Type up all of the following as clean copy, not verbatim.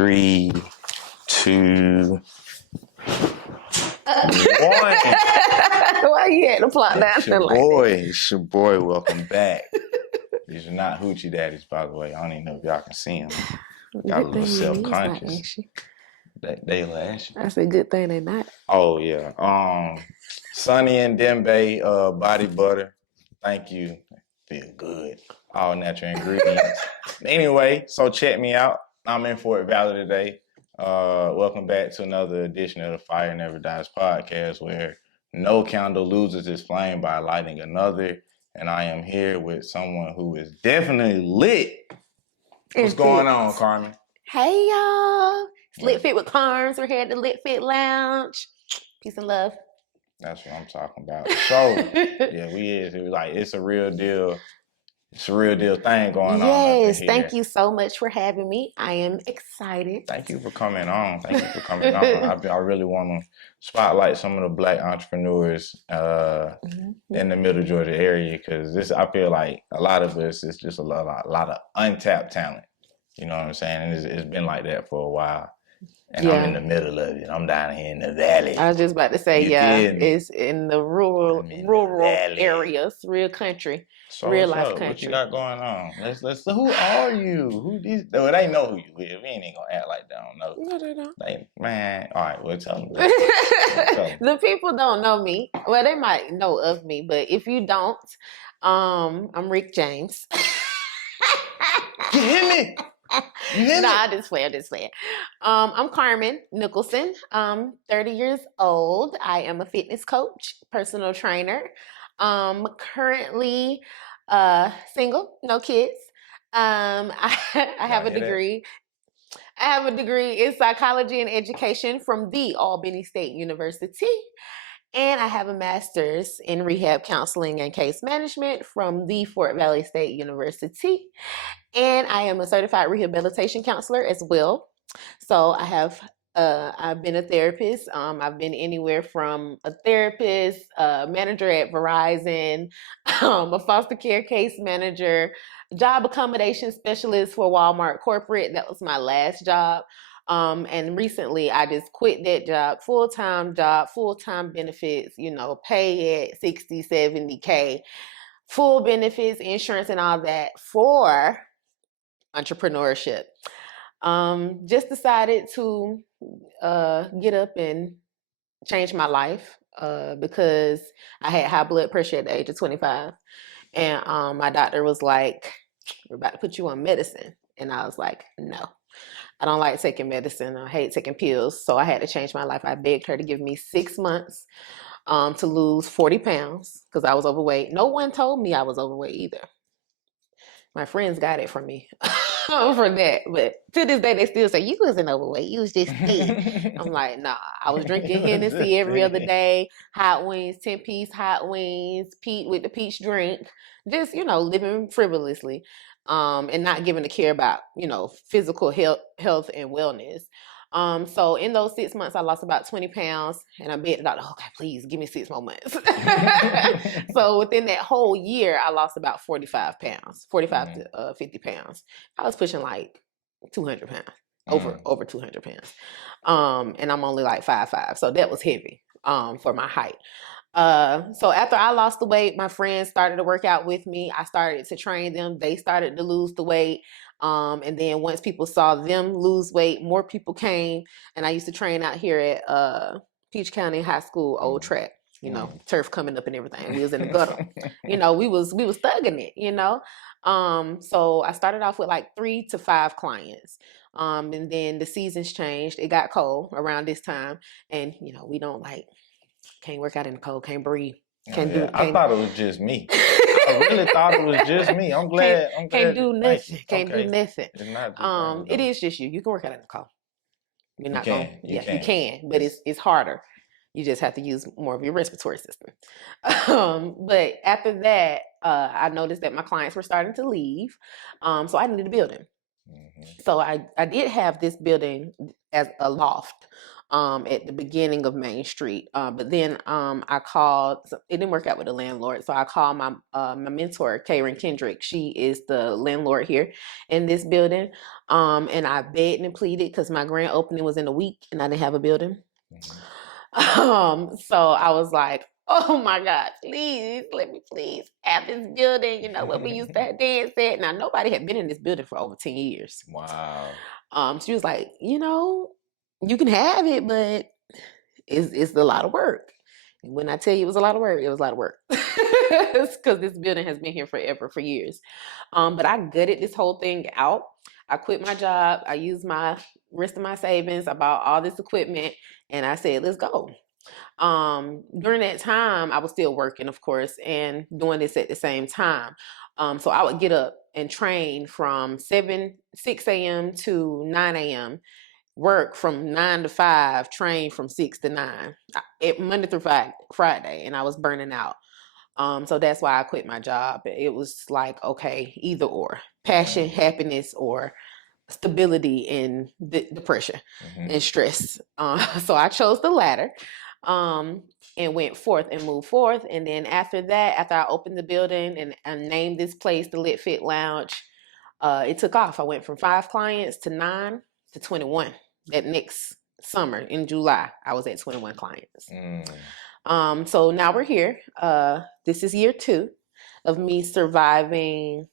3, 2, 1. Why you had to plot down It's there your like boy. that? It's your boy. Welcome back. These are not hoochie daddies, by the way. I don't even know if y'all can see them. Got a little self-conscious. They lash. I said, good thing they not. Oh yeah. Sunny and Dembe, body butter. Thank you. Feel good. All natural ingredients. Anyway, so check me out. I'm in Fort Valley today. Welcome back to another edition of the Fire Never Dies podcast, where no candle loses its flame by lighting another. And I am here with someone who is definitely lit. What's going on, Carmen? Hey, y'all. It's LitFit with Carmen. We're here at the LitFit Lounge. Peace and love. That's what I'm talking about. So, yeah, we is. It was like, it's a real deal. It's a real deal thing going on. Yes, thank you so much for having me. I am excited. Thank you for coming on. I really want to spotlight some of the Black entrepreneurs in the Middle Georgia area, because I feel like a lot of us is just a lot of untapped talent. You know what I'm saying? And it's been like that for a while. And I'm in the middle of it. I'm down here in the valley. I was just about to say, it's in the rural areas, real country, so real life country. What you got going on? Let's. Who are you? Who these? Well, they know who you is. We ain't gonna act like they don't know. No, they don't. Man, all right. Well, tell them. The people don't know me. Well, they might know of me, but if you don't, I'm Rick James. You hear me? Nah, I just play. I'm Carmen Nicholson. 30 years old. I am a fitness coach, personal trainer. Currently single, no kids. I have a degree. I have a degree in psychology and education from the Albany State University. And I have a master's in rehab counseling and case management from the Fort Valley State University. And I am a certified rehabilitation counselor as well. So I've been a therapist. I've been anywhere from a therapist, a manager at Verizon, a foster care case manager, job accommodation specialist for Walmart corporate. That was my last job. And recently I just quit that job, full-time job, full-time benefits, pay at 60, 70K, full benefits, insurance and all that for entrepreneurship. Just decided to get up and change my life because I had high blood pressure at the age of 25. And my doctor was like, we're about to put you on medicine. And I was like, no. I don't like taking medicine. I hate taking pills. So I had to change my life. I begged her to give me 6 months to lose 40 pounds because I was overweight. No one told me I was overweight either. My friends got it from me for that. But to this day, they still say, you wasn't overweight. You was just thin. I'm like, nah. I was drinking Hennessy every other day. Hot wings, 10-piece hot wings, with the peach drink. Just, living frivolously. And not giving a care about, physical health and wellness. So in those 6 months, I lost about 20 pounds, and I begged the doctor, okay, please give me 6 more months. So within that whole year, I lost about 45 pounds, 45 to 50 pounds. I was pushing like 200 pounds, over 200 pounds. And I'm only like 5'5", so that was heavy for my height. So after I lost the weight, my friends started to work out with me. I started to train them. They started to lose the weight. And then once people saw them lose weight, more people came. And I used to train out here at Peach County High School, old track, turf coming up and everything. We was in the gutter. We was thugging it, So I started off with like 3 to 5 clients. And then the seasons changed. It got cold around this time. And, we don't can't work out in the cold, can't breathe. I thought it was just me. I really thought it was just me. I'm glad. Can't do nothing. Can't do nothing. It's not just it is just you. You can work out in the cold. You're not going. You can, but it's harder. You just have to use more of your respiratory system. But after that, I noticed that my clients were starting to leave. So I needed a building. So I did have this building as a loft. at the beginning of Main Street. But then I called. It didn't work out with the landlord, so I called my mentor, Karen Kendrick. She is the landlord here in this building, and I begged and pleaded because my grand opening was in a week, and I didn't have a building. So I was like, oh my God, please, let me please have this building, where we used to dance at. Now, nobody had been in this building for over 10 years. Wow. She was like, you can have it, but it's a lot of work. And when I tell you it was a lot of work, it was a lot of work. Because this building has been here forever, for years. But I gutted this whole thing out. I quit my job. I used my rest of my savings. I bought all this equipment, and I said, let's go. During that time, I was still working, of course, and doing this at the same time. So I would get up and train from 6 a.m. to 9 a.m., work from 9 to 5, train from 6 to 9, Monday through Friday, and I was burning out. So that's why I quit my job. It was like, okay, either or, passion, happiness, or stability and depression and stress. So I chose the latter, and went forth and moved forth. And then after that, after I opened the building and named this place the LitFit Lounge, it took off. I went from 5 clients to 9 to 21. That next summer in July, I was at 21 clients. So now we're here. This is year 2 of me surviving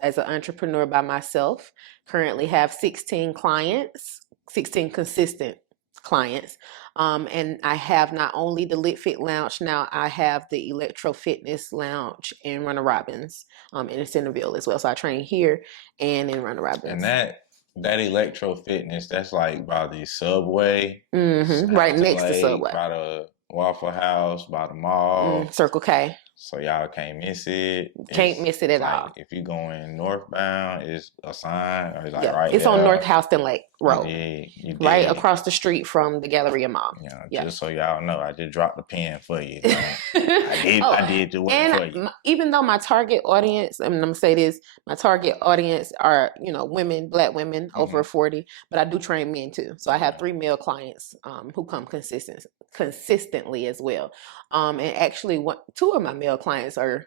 as an entrepreneur by myself. Currently have 16 clients, 16 consistent clients. And I have not only the LitFit Lounge, now I have the Electro Fitness Lounge in Runner Robins in Centerville as well. So I train here and in Runner Robins. And that Electro Fitness, that's like by the Subway. Right next to Subway. By the Waffle House, by the mall. Circle K. So y'all can't miss it. Can't miss it at all. If you're going northbound, it's a sign, or it's like it's on North Houston Lake Road. You did. Right across the street from the Galleria Mall. Just so y'all know, I just dropped the pen for you. I did the work for you. Even though my target audience, I'm gonna say this, my target audience are, women, Black women over 40, but I do train men too. So I have 3 male clients who come consistently as well. And actually 2 of my male clients are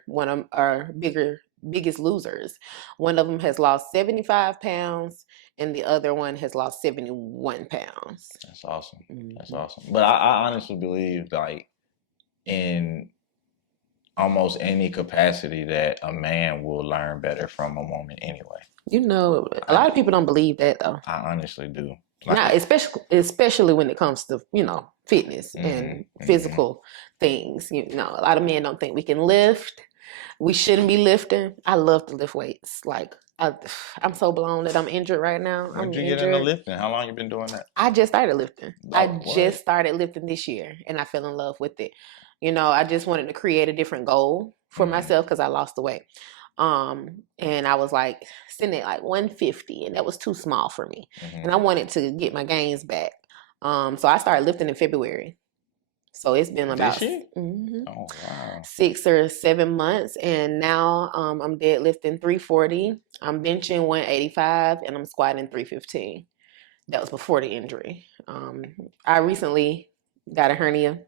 biggest losers. One of them has lost 75 pounds and the other one has lost 71 pounds. That's awesome. That's awesome. But I honestly believe, like, in almost any capacity, that a man will learn better from a woman anyway. A lot of people don't believe that, though. I honestly do. Now, especially when it comes to, fitness and physical things. A lot of men don't think we can lift. We shouldn't be lifting. I love to lift weights. Like, I'm so blown that I'm injured right now. When did you get into lifting? How long you been doing that? I just started lifting. Just started lifting this year, and I fell in love with it. I just wanted to create a different goal for myself because I lost the weight. And I was like sitting at like 150, and that was too small for me. And I wanted to get my gains back. So I started lifting in February. So it's been about 6 or 7 months, and now I'm deadlifting 340. I'm benching 185, and I'm squatting 315. That was before the injury. I recently got a hernia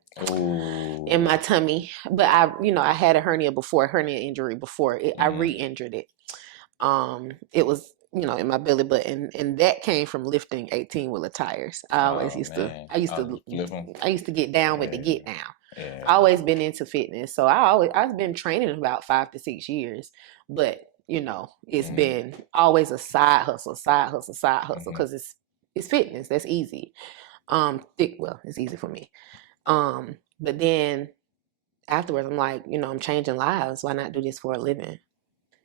in my tummy, but I had a hernia injury before. I re-injured it. It was in my belly button, and that came from lifting 18-wheeler tires. I used to get down with the get down. Yeah. I always been into fitness, so I've been training about 5 to 6 years, but it's been always a side hustle because it's fitness. That's easy. It's easy for me. But then afterwards, I'm like, I'm changing lives. Why not do this for a living?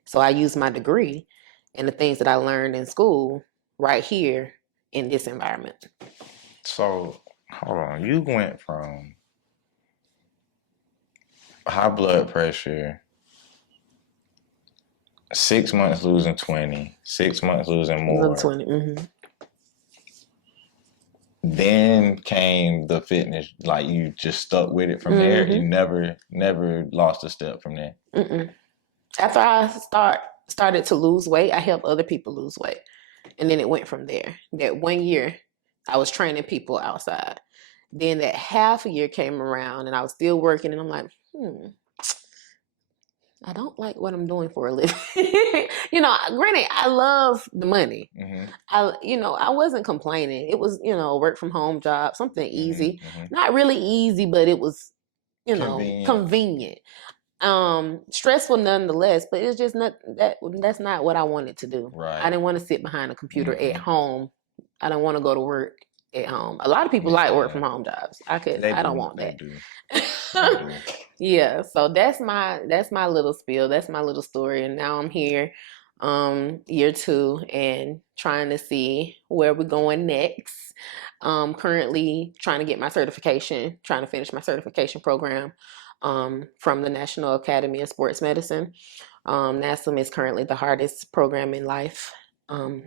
So I use my degree and the things that I learned in school right here in this environment. So, hold on. You went from high blood pressure, 6 months losing 20, 6 months losing more. 20, Then came the fitness, like you just stuck with it from there. You never lost a step from there. After I started to lose weight, I helped other people lose weight. And then it went from there. That 1 year, I was training people outside. Then that half a year came around and I was still working and I'm like, I don't like what I'm doing for a living. Granted, I love the money. I wasn't complaining. It was, work from home job, something easy. Not really easy, but it was, convenient. Stressful nonetheless, but it's just not that's not what I wanted to do. Right. I didn't want to sit behind a computer at home. I don't want to go to work at home. A lot of people like work from home jobs. I don't want that. They do. Yeah, so that's my little spiel. That's my little story. And now I'm here, year 2 and trying to see where we're going next. Currently trying to get my certification, trying to finish my certification program from the National Academy of Sports Medicine. NASM is currently the hardest program in life. You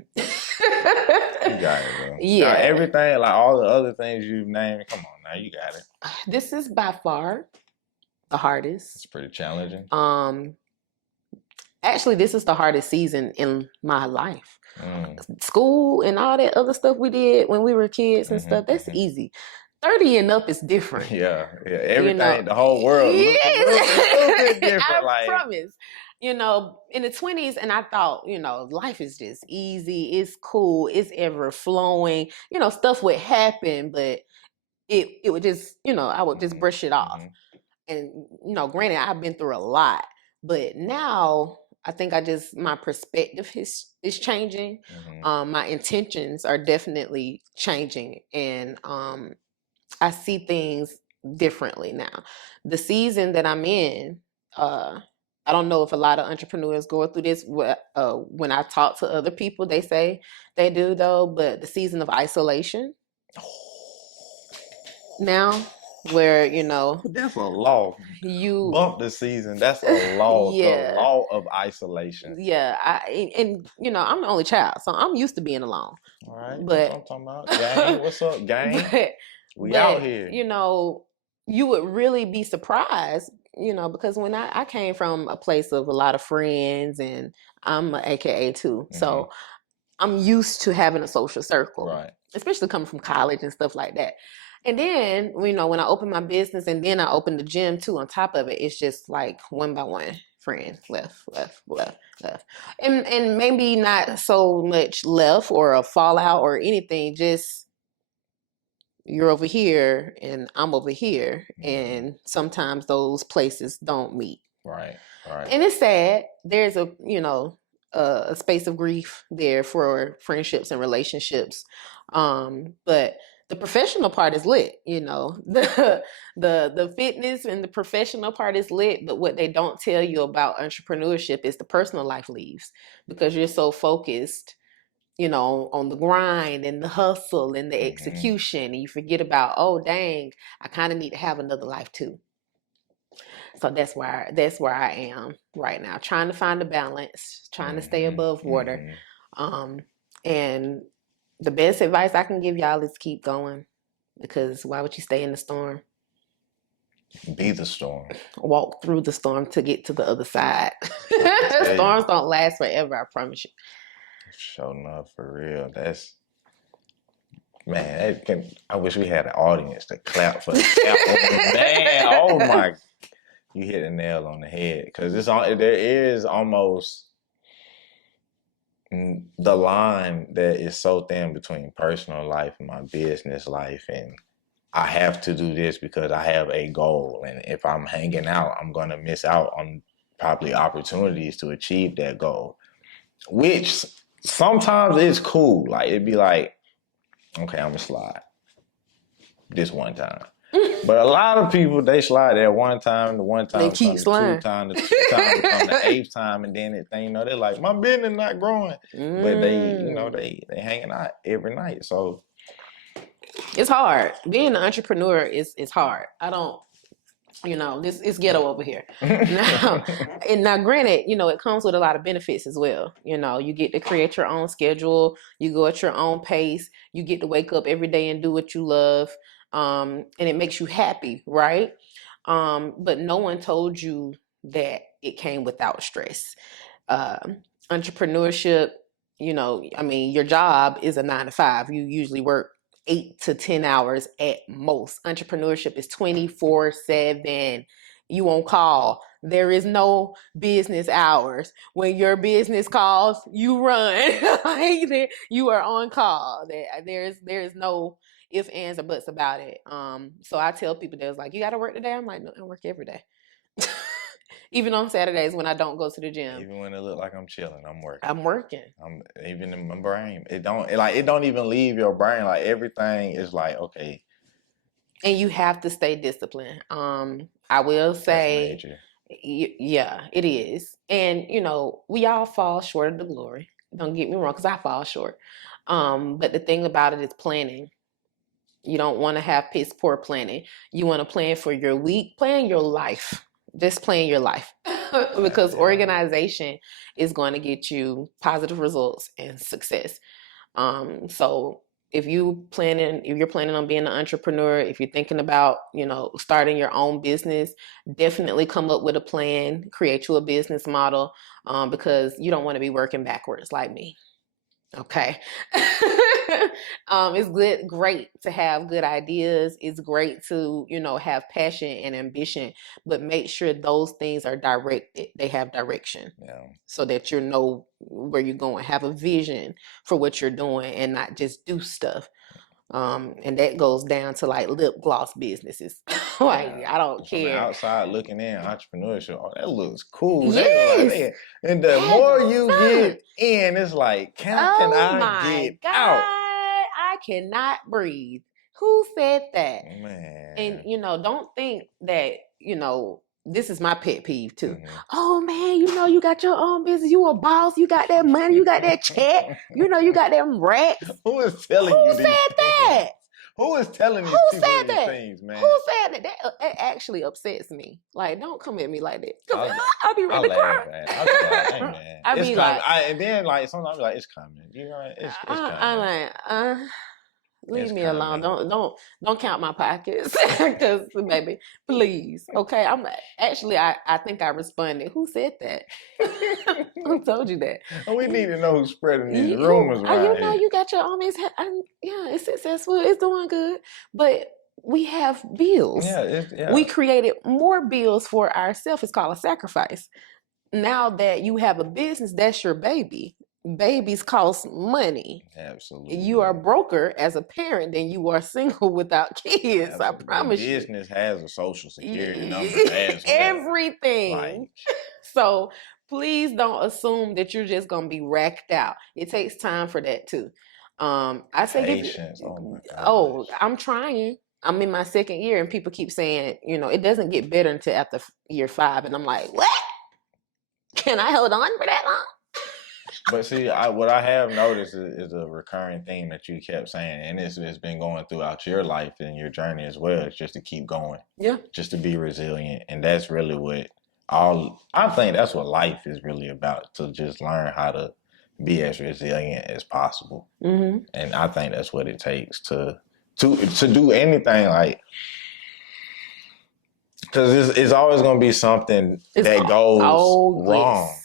got it, bro. Yeah. Now, everything, like all the other things you've named, come on now, you got it. This is by far the hardest. It's pretty challenging. Actually, this is the hardest season in my life. School and all that other stuff we did when we were kids and stuff, that's easy. 30 and up is different. Yeah. Everything, the whole world looks a little bit different. I promise. In the 20s, and I thought, life is just easy. It's cool. It's ever flowing. Stuff would happen, but it would just, I would just brush it off. And, granted, I've been through a lot, but now I think my perspective is changing. My intentions are definitely changing. And I see things differently now. The season that I'm in, I don't know if a lot of entrepreneurs go through this. When I talk to other people, they say they do though, but the season of isolation now, where that's a law. You bump the season. That's a law. Yeah. The law of isolation. Yeah, I'm the only child, so I'm used to being alone. All right, but that's what I'm talking about. Gang, what's up, gang? We out here. You would really be surprised, because when I came from a place of a lot of friends, and I'm an AKA too, so I'm used to having a social circle, right? Especially coming from college and stuff like that. And then, when I opened my business and then I opened the gym too, on top of it, it's just like one by one friends left. And maybe not so much left or a fallout or anything, just you're over here and I'm over here. And sometimes those places don't meet. Right. And it's sad. There's a space of grief there for friendships and relationships. But the professional part is lit, the fitness and the professional part is lit, but what they don't tell you about entrepreneurship is the personal life leaves, because you're so focused, on the grind and the hustle and the execution, and you forget about, oh dang, I kind of need to have another life too. So that's where I am right now, trying to find a balance, trying to stay above water. And the best advice I can give y'all is keep going, because why would you stay in the storm? Be the storm. Walk through the storm to get to the other side. Storms don't last forever, I promise you. Sure enough, for real. I wish we had an audience to clap for the clap. Man, oh my, you hit a nail on the head, because there is almost the line that is so thin between personal life and my business life, and I have to do this because I have a goal, and if I'm hanging out, I'm gonna miss out on probably opportunities to achieve that goal, which sometimes is cool. Like, it'd be like, okay, I'm gonna slide this one time. But a lot of people, they slide that one time, they keep sliding. 2 times, the 2 times become the 8th time, and then they're like, my business not growing. But they hanging out every night. So it's hard. Being an entrepreneur is hard. I don't, this is ghetto over here. Now granted, it comes with a lot of benefits as well. You get to create your own schedule. You go at your own pace. You get to wake up every day and do what you love. And it makes you happy, right? But no one told you that it came without stress. Entrepreneurship, your job is a 9 to 5. You usually work 8 to 10 hours at most. Entrepreneurship is 24/7. You on call. There is no business hours. When your business calls, you run. You are on call. There's no ifs, ands, or buts about it. So I tell people there's like, you got to work today. I'm like, no, I work every day. Even on Saturdays when I don't go to the gym. Even when it look like I'm chilling, I'm working. I'm working. Even in my brain. It don't even leave your brain. Like everything is like, okay. And you have to stay disciplined. I will say, yeah, it is. And we all fall short of the glory. Don't get me wrong, because I fall short. But the thing about it is planning. You don't want to have piss poor planning. You want to plan for your week, plan your life. Just plan your life. Because organization is going to get you positive results and success. So if you're planning on being an entrepreneur, if you're thinking about, starting your own business, definitely come up with a plan, create you a business model, because you don't want to be working backwards like me. Okay. It's great to have good ideas. It's great to, have passion and ambition, but make sure those things are directed. They have direction. Yeah. So that you know where you're going. Have a vision for what you're doing and not just do stuff. And that goes down to like lip gloss businesses. I don't care. From the outside looking in, entrepreneurship, that looks cool. Yes. And the more you get in, it's like, can I get out? I cannot breathe. Who said that? Man. And don't think that, this is my pet peeve too. Mm-hmm. Oh man, you got your own business. You a boss. You got that money. You got that check. You got them racks. Who is telling you these things? Who said that? Who is telling these people these things, man? Who said that? That actually upsets me. Like, don't come at me like that. I'll be ready to cry. I'll be like, hey man, I be like, and then like sometimes I be like, it's coming. It's coming. I'm like, leave me alone. Don't count my pockets, because baby, please. Okay, I think I responded. Who said that? Who told you that? We need to know who's spreading these rumors around here. You got your own. It's successful. It's doing good, but we have bills. We created more bills for ourselves. It's called a sacrifice. Now that you have a business, that's your baby. Babies cost money. Absolutely. You are broker as a parent than you are single without kids. Absolutely. I promise you. Business has a social security number. Everything. So please don't assume that you're just gonna be racked out. It takes time for that too. I say patience. Oh my God. I'm trying. I'm in my second year, and people keep saying, it doesn't get better until after year 5, and I'm like, what? Can I hold on for that long? But see, what I have noticed is a recurring theme that you kept saying, and it's been going throughout your life and your journey as well. It's just to keep going. Yeah. Just to be resilient. And that's really I think that's what life is really about, to just learn how to be as resilient as possible. Mm-hmm. And I think that's what it takes to do anything, like, because it's always going to be something that goes wrong. Yes.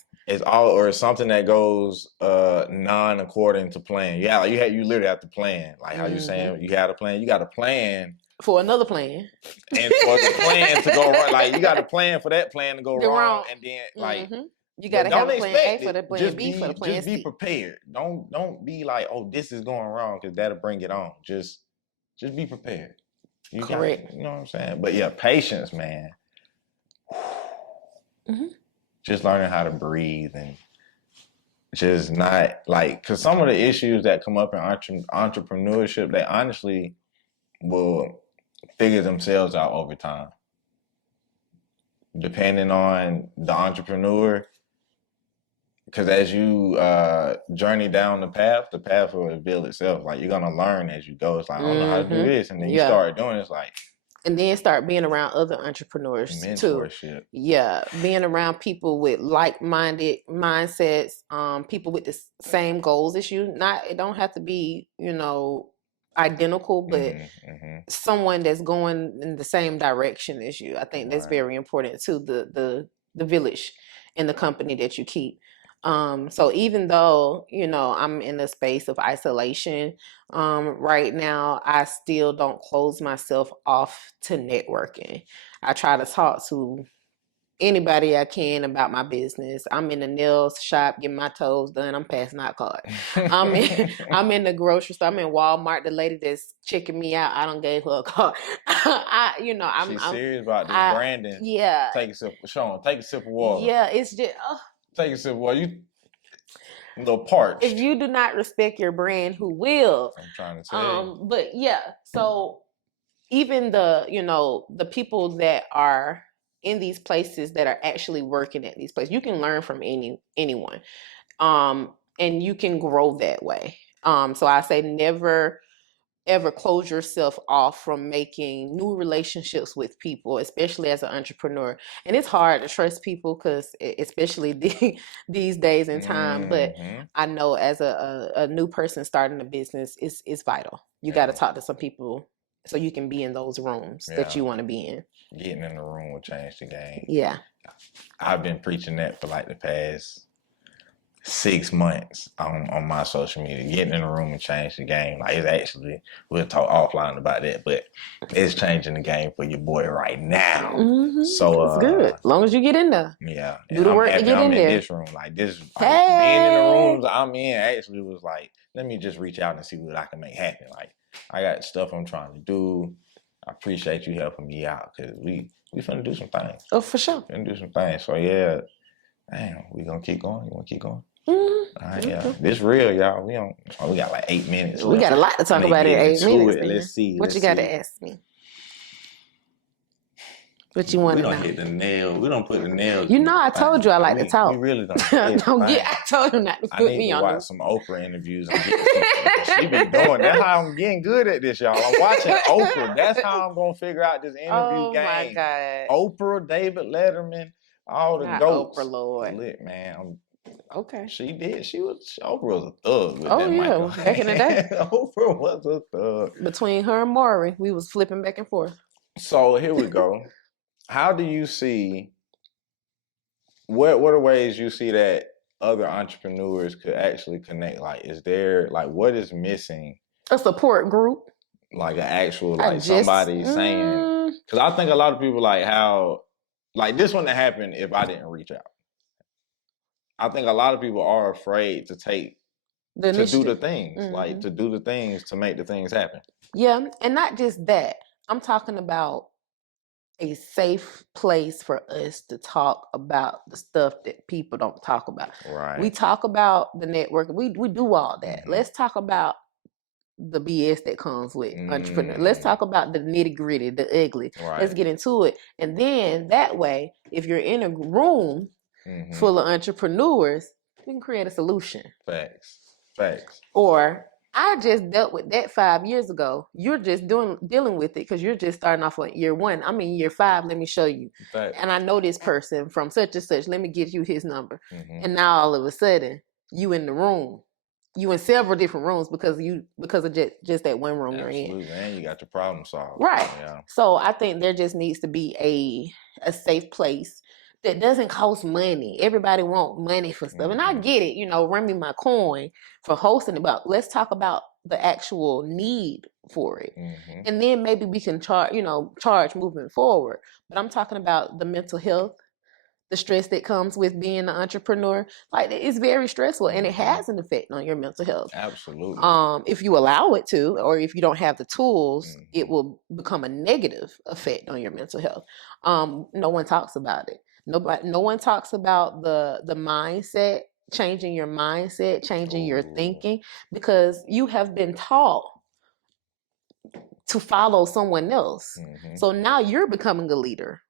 Or something that goes non according to plan. Yeah, you literally have to plan. Like how you saying, you got a plan. You got to plan for another plan, and for the plan to go wrong. Like you got to plan for that plan to go wrong, and then like you got to have a plan A for the plan B for the plan C. Just be prepared. Don't be like, oh, this is going wrong, because that'll bring it on. Just be prepared. Correct. You know what I'm saying? But yeah, patience, man. Mm-hmm. Just learning how to breathe and just not like, because some of the issues that come up in entrepreneurship, they honestly will figure themselves out over time. Depending on the entrepreneur, because as you journey down the path will reveal itself. Like you're gonna learn as you go. It's like, I don't know how to do this, and then you start doing it, it's like. And then start being around other entrepreneurs too. Yeah, being around people with like-minded mindsets, people with the same goals as you. It don't have to be, identical, but someone that's going in the same direction as you. I think that's very important too. The village and the company that you keep. So even though, I'm in a space of isolation right now, I still don't close myself off to networking. I try to talk to anybody I can about my business. I'm in the nail shop getting my toes done. I'm passing out cards. I'm in the grocery store. I'm in Walmart. The lady that's checking me out, I don't gave her a card. She's serious about this branding. Yeah. Take a sip. Sean, take a sip of water. Yeah, it's just take a sip of water. You a little parched. If you do not respect your brand, who will? I'm trying to tell you. But yeah, so even the people that are in these places that are actually working at these places, you can learn from anyone, and you can grow that way. So I say never ever close yourself off from making new relationships with people, especially as an entrepreneur. And it's hard to trust people because especially these days and time, but I know as a new person starting a business, it's vital. You got to talk to some people so you can be in those rooms that you want to be in. Getting in the room will change the game. Yeah. I've been preaching that for like the past 6 months on my social media. Getting in the room and change the game. Like, it's actually, we'll talk offline about that, but it's changing the game for your boy right now. So it's good. As long as you get in there. Yeah. Do the work to get in there. I'm in this room. Like this, like, being in the rooms I'm in actually was like, let me just reach out and see what I can make happen. Like, I got stuff I'm trying to do. I appreciate you helping me out because we finna do some things. Oh, for sure. Finna do some things. So yeah, damn, we gonna keep going. You wanna keep going? All right, yeah. This real, y'all. We got like 8 minutes. We got a lot to talk about in 8 minutes. Let's see. What you got to ask me? What you want to know? We don't hit the nail. We don't put the nail. I told you I like to talk. We really don't. I told you not to put me on. I need to watch some Oprah interviews. She been doing. That's how I'm getting good at this, y'all. I'm watching Oprah. That's how I'm gonna figure out this interview game. Oh my God. Oprah, David Letterman, all the goats. Oprah, Lord. Lit, man. Okay. She did. Oprah was a thug. Back in the day. Oprah was a thug. Between her and Maury, we was flipping back and forth. So here we go. How do you see, what are ways you see that other entrepreneurs could actually connect? Like, is there, like, what is missing? A support group. Like an actual, like somebody saying, because I think a lot of people like how, like this wouldn't have happened if I didn't reach out. I think a lot of people are afraid to do the things, like to do the things to make the things happen. Yeah, and not just that. I'm talking about a safe place for us to talk about the stuff that people don't talk about. Right. We talk about the network. We do all that. Let's talk about the BS that comes with entrepreneur. Let's talk about the nitty gritty, the ugly. Right. Let's get into it. And then that way, if you're in a room full of entrepreneurs, we can create a solution. Facts. Or I just dealt with that 5 years ago. You're just dealing with it because you're just starting off on year 1. I'm in year 5. Let me show you. Facts. And I know this person from such and such. Let me get you his number. And now all of a sudden, you in the room. You in several different rooms because of just that one room you're in. Absolutely, and you got your problem solved. Right. Yeah. So I think there just needs to be a safe place that doesn't cost money. Everybody want money for stuff. And I get it, run me my coin for hosting it, but let's talk about the actual need for it. And then maybe we can charge moving forward. But I'm talking about the mental health, the stress that comes with being an entrepreneur. Like, it's very stressful and it has an effect on your mental health. Absolutely. If you allow it to, or if you don't have the tools, it will become a negative effect on your mental health. No one talks about it. No one talks about the mindset, changing your mindset, changing your thinking, because you have been taught to follow someone else. So now you're becoming a leader.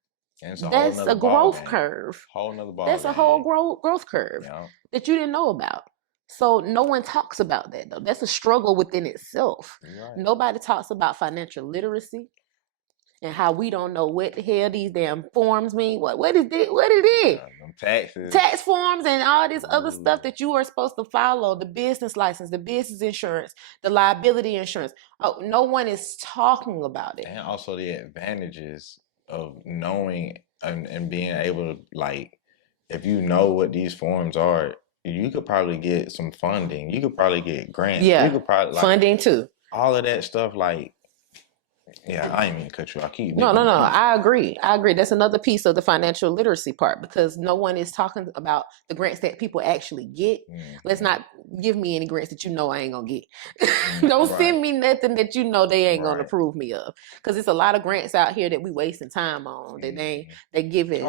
That's a growth curve. Whole nother ball That's a whole growth curve that you didn't know about. So no one talks about that, though. That's a struggle within itself. Right. Nobody talks about financial literacy and how we don't know what the hell these damn forms mean. What is it? What it is? Taxes. Tax forms and all this other stuff that you are supposed to follow. The business license, the business insurance, the liability insurance. Oh, no one is talking about it. And also the advantages of knowing and being able to, like, if you know what these forms are, you could probably get some funding. You could probably get grants. Yeah, You could probably funding too. All of that stuff, like, yeah, I ain't mean to cut you off. No. I agree. That's another piece of the financial literacy part, because no one is talking about the grants that people actually get. Mm-hmm. Let's not give me any grants that I ain't gonna get. Don't send me nothing that they ain't gonna approve me of, because it's a lot of grants out here that we wasting time on that they give it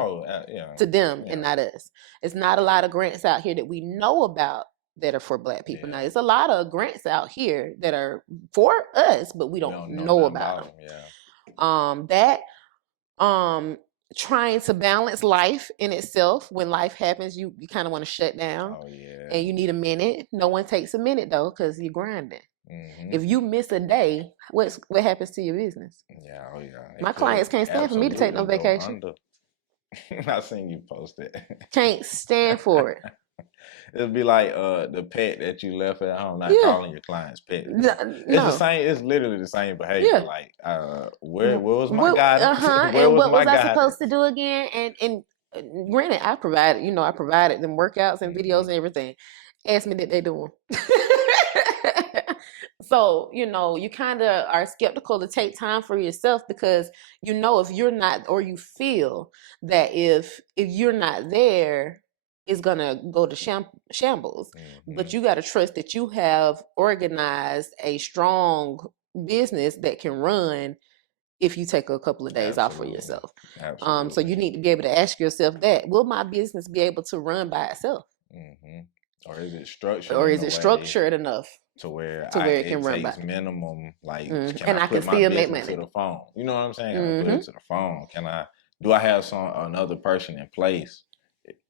to them and not us. It's not a lot of grants out here that we know about that are for Black people. Now, there's a lot of grants out here that are for us, but we don't know about them. Trying to balance life in itself. When life happens, you kind of want to shut down. And you need a minute. No one takes a minute though, because you're grinding. Mm-hmm. If you miss a day, what happens to your business? My clients can't stand for me to take no vacation. I seen you post it. Can't stand for it. It'll be like the pet that you left at home, not calling your clients pet. It's the same. It's literally the same behavior. Like, where was my guidance? And what was I supposed to do again? And granted, I provided them workouts and videos and everything. Ask me that they do them. So, you kind of are skeptical to take time for yourself, because if you're not, or you feel that if you're not there, it's gonna go to shambles. Mm-hmm. But you got to trust that you have organized a strong business that can run if you take a couple of days off for yourself. Absolutely. So you need to be able to ask yourself that: will my business be able to run by itself? Mm-hmm. Or is it structured? Enough to where it can run by minimum? Like, can I put my still business make money to the phone? You know what I'm saying? Can I put it to the phone? Do I have another person in place?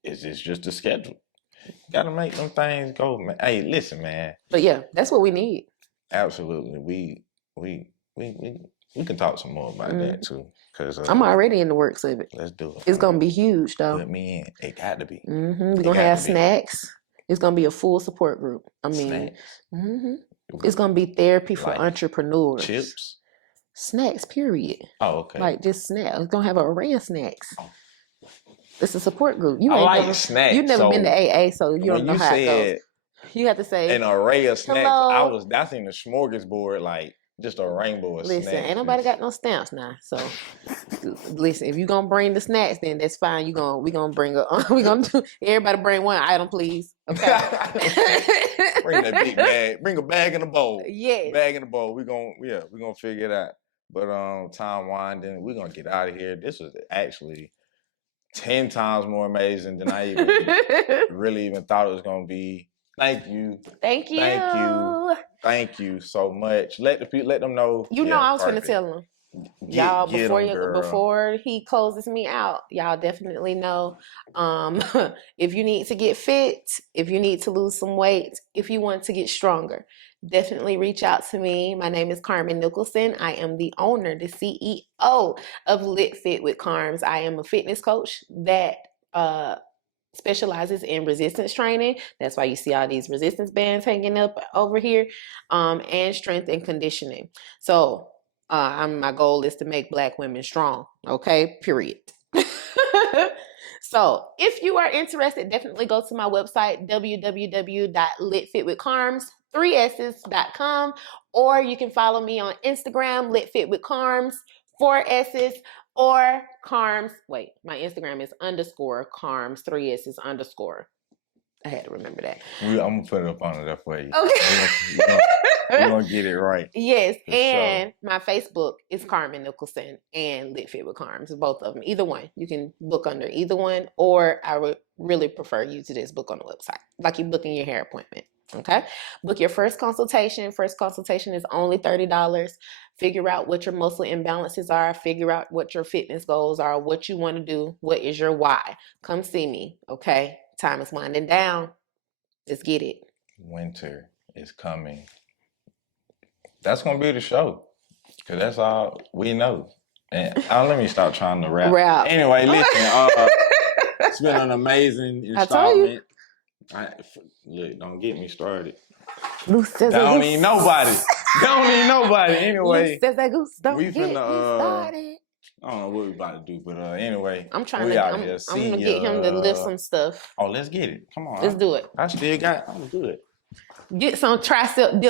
Is this just a schedule? Gotta make them things go, man. Hey, listen, man. But yeah, that's what we need. Absolutely. We can talk some more about that too. Cause I'm already in the works of it. Let's do it. It's gonna be huge though. Put me in. It got to be. Mm-hmm. We're gonna have snacks. It's gonna be a full support group. It's gonna be therapy for entrepreneurs. Chips. Snacks, period. Oh, okay. Like just snacks. It's gonna have an array of snacks. Oh. It's a support group. Snacks. You've never been to AA, so you don't know how it goes. You have to say an array of snacks. Hello. That's in the smorgasbord, like just a rainbow of snacks. Listen, ain't nobody got no stamps now. So listen, if you're gonna bring the snacks, then that's fine. We gonna bring everybody bring one item, please. Okay. Bring that big bag. Bring a bag and a bowl. Yeah. Bag and a bowl. We're gonna figure it out. But time winding, we're gonna get out of here. This was actually 10 times more amazing than I even really even thought it was gonna be. Thank you. Thank you. Thank you. Thank you so much. Let them know. I was gonna tell them. Y'all, before he closes me out, y'all definitely know if you need to get fit, if you need to lose some weight, if you want to get stronger, definitely reach out to me. My name is Carmen Nicholson. I am the owner, the CEO of LitFit with Carms. I am a fitness coach that specializes in resistance training. That's why you see all these resistance bands hanging up over here, and strength and conditioning. So my goal is to make Black women strong. Okay, period. So if you are interested, definitely go to my website, www.litfitwithcarms3s.com, or you can follow me on Instagram, litfitwithcarms, 4 S's, or Carms. Wait, my Instagram is _Carms, 3 S's _ I had to remember that. I'm going to put it up on there for you. Okay. We're going to get it right. Yes, and my Facebook is Carmen Nicholson and LitFit with Carms, both of them. Either one. You can book under either one, or I would really prefer you to just book on the website, like you're booking your hair appointment. Okay? Book your first consultation. First consultation is only $30. Figure out what your muscle imbalances are. Figure out what your fitness goals are, what you want to do, what is your why. Come see me, okay? Time is winding down. Let's get it. Winter is coming. That's going to be the show, because that's all we know. And let me stop trying to rap. Anyway, listen, it's been an amazing installment. Look, don't get me started. Don't need nobody. Anyway, we finna I don't know what we about to do, but anyway, I'm trying to. I'm gonna get him to lift some stuff. Oh, let's get it. Come on. Let's do it. I still got. I'm good. Get some tricep dip.